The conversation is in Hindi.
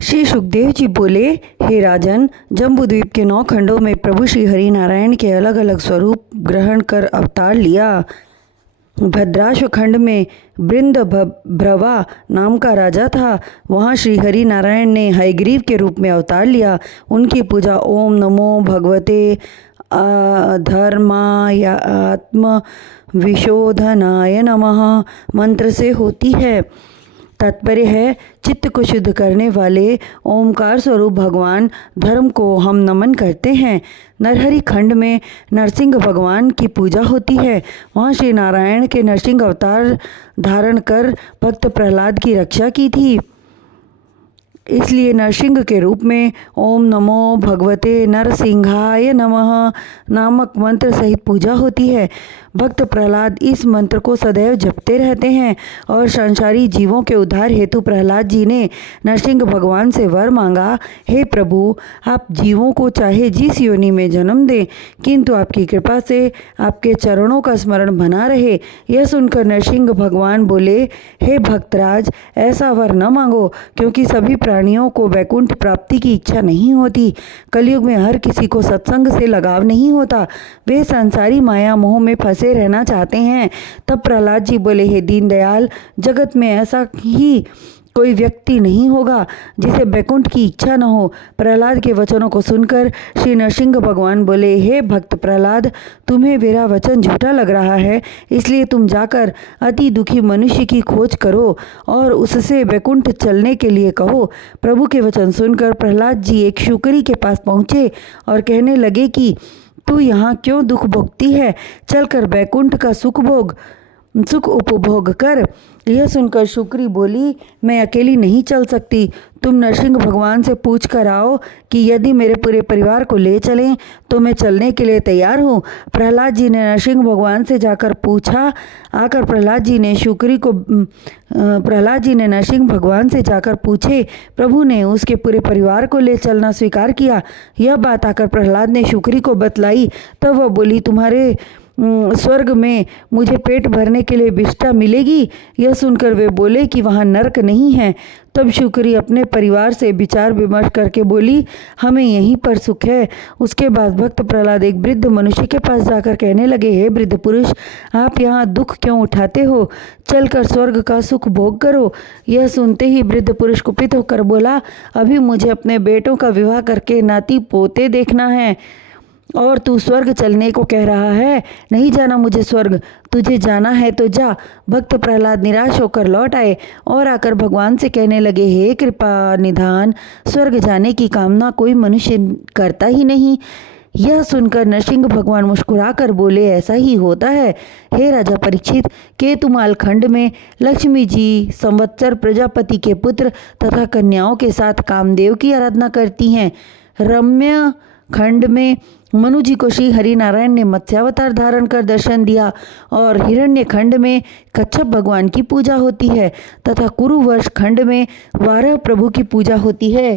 श्री सुखदेव जी बोले, हे राजन, जम्बूद्वीप के 9 खंडों में प्रभु श्री हरि नारायण के अलग अलग स्वरूप ग्रहण कर अवतार लिया। भद्राश्व खंड में बृंदभ्रवा नाम का राजा था। वहाँ श्री हरि नारायण ने हयग्रीव के रूप में अवतार लिया। उनकी पूजा ओम नमो भगवते अधर्मात्म विशोधनाय नमः मंत्र से होती है। तात्पर्य है, चित्त को शुद्ध करने वाले ओमकार स्वरूप भगवान धर्म को हम नमन करते हैं। नरहरि खंड में नरसिंह भगवान की पूजा होती है। वहाँ श्री नारायण के नरसिंह अवतार धारण कर भक्त प्रहलाद की रक्षा की थी, इसलिए नरसिंह के रूप में ओम नमो भगवते नरसिंहाय नमः नामक मंत्र सहित पूजा होती है। भक्त प्रहलाद इस मंत्र को सदैव जपते रहते हैं और संसारी जीवों के उद्धार हेतु प्रहलाद जी ने नरसिंह भगवान से वर मांगा, हे प्रभु, आप जीवों को चाहे जिस योनि में जन्म दें, किंतु आपकी कृपा से आपके चरणों का स्मरण बना रहे। यह सुनकर नरसिंह भगवान बोले, हे भक्तराज, ऐसा वर न मांगो, क्योंकि सभी प्राणियों को वैकुंठ प्राप्ति की इच्छा नहीं होती। कलयुग में हर किसी को सत्संग से लगाव नहीं होता, वे संसारी माया मोह में फंसे रहना चाहते हैं। तब प्रहलाद जी बोले, हे दीनदयाल, जगत में ऐसा ही कोई व्यक्ति नहीं होगा जिसे वैकुंठ की इच्छा न हो। प्रहलाद के वचनों को सुनकर श्री नरसिंह भगवान बोले, हे भक्त प्रहलाद, तुम्हें मेरा वचन झूठा लग रहा है, इसलिए तुम जाकर अति दुखी मनुष्य की खोज करो और उससे वैकुंठ चलने के लिए कहो। प्रभु के वचन सुनकर प्रहलाद जी एक शुकरी के पास पहुँचे और कहने लगे कि तू यहाँ क्यों दुख भोगती है, चलकर वैकुंठ का सुख उपभोग कर। यह सुनकर शुक्री बोली, मैं अकेली नहीं चल सकती, तुम नरसिंह भगवान से पूछ कर आओ कि यदि मेरे पूरे परिवार को ले चलें तो मैं चलने के लिए तैयार हूँ। प्रहलाद जी ने नरसिंह भगवान से जाकर पूछा। आकर प्रहलाद जी ने नरसिंह भगवान से जाकर पूछे। प्रभु ने उसके पूरे परिवार को ले चलना स्वीकार किया। यह बात आकर प्रहलाद ने शुक्री को बतलाई। तब वह बोली, तुम्हारे स्वर्ग में मुझे पेट भरने के लिए विष्ठा मिलेगी। यह सुनकर वे बोले कि वहाँ नरक नहीं है। तब शुक्री अपने परिवार से विचार विमर्श करके बोली, हमें यहीं पर सुख है। उसके बाद भक्त प्रहलाद एक वृद्ध मनुष्य के पास जाकर कहने लगे, हे वृद्ध पुरुष, आप यहाँ दुख क्यों उठाते हो, चलकर स्वर्ग का सुख भोग करो। यह सुनते ही वृद्ध पुरुष कुपित होकर बोला, अभी मुझे अपने बेटों का विवाह करके नाती पोते देखना है और तू स्वर्ग चलने को कह रहा है। नहीं जाना मुझे स्वर्ग, तुझे जाना है तो जा। भक्त प्रहलाद निराश होकर लौट आए और आकर भगवान से कहने लगे, हे कृपा निधान, स्वर्ग जाने की कामना कोई मनुष्य करता ही नहीं। यह सुनकर नरसिंह भगवान मुस्कुरा कर बोले, ऐसा ही होता है। हे राजा परीक्षित, केतुमाल खंड में लक्ष्मी जी संवत्सर प्रजापति के पुत्र तथा कन्याओं के साथ कामदेव की आराधना करती हैं। रम्य खंड में मनु जी को श्री हरि नारायण ने मत्स्यावतार धारण कर दर्शन दिया और हिरण्य खंड में कच्छप भगवान की पूजा होती है तथा कुरुवर्ष खंड में वाराह प्रभु की पूजा होती है।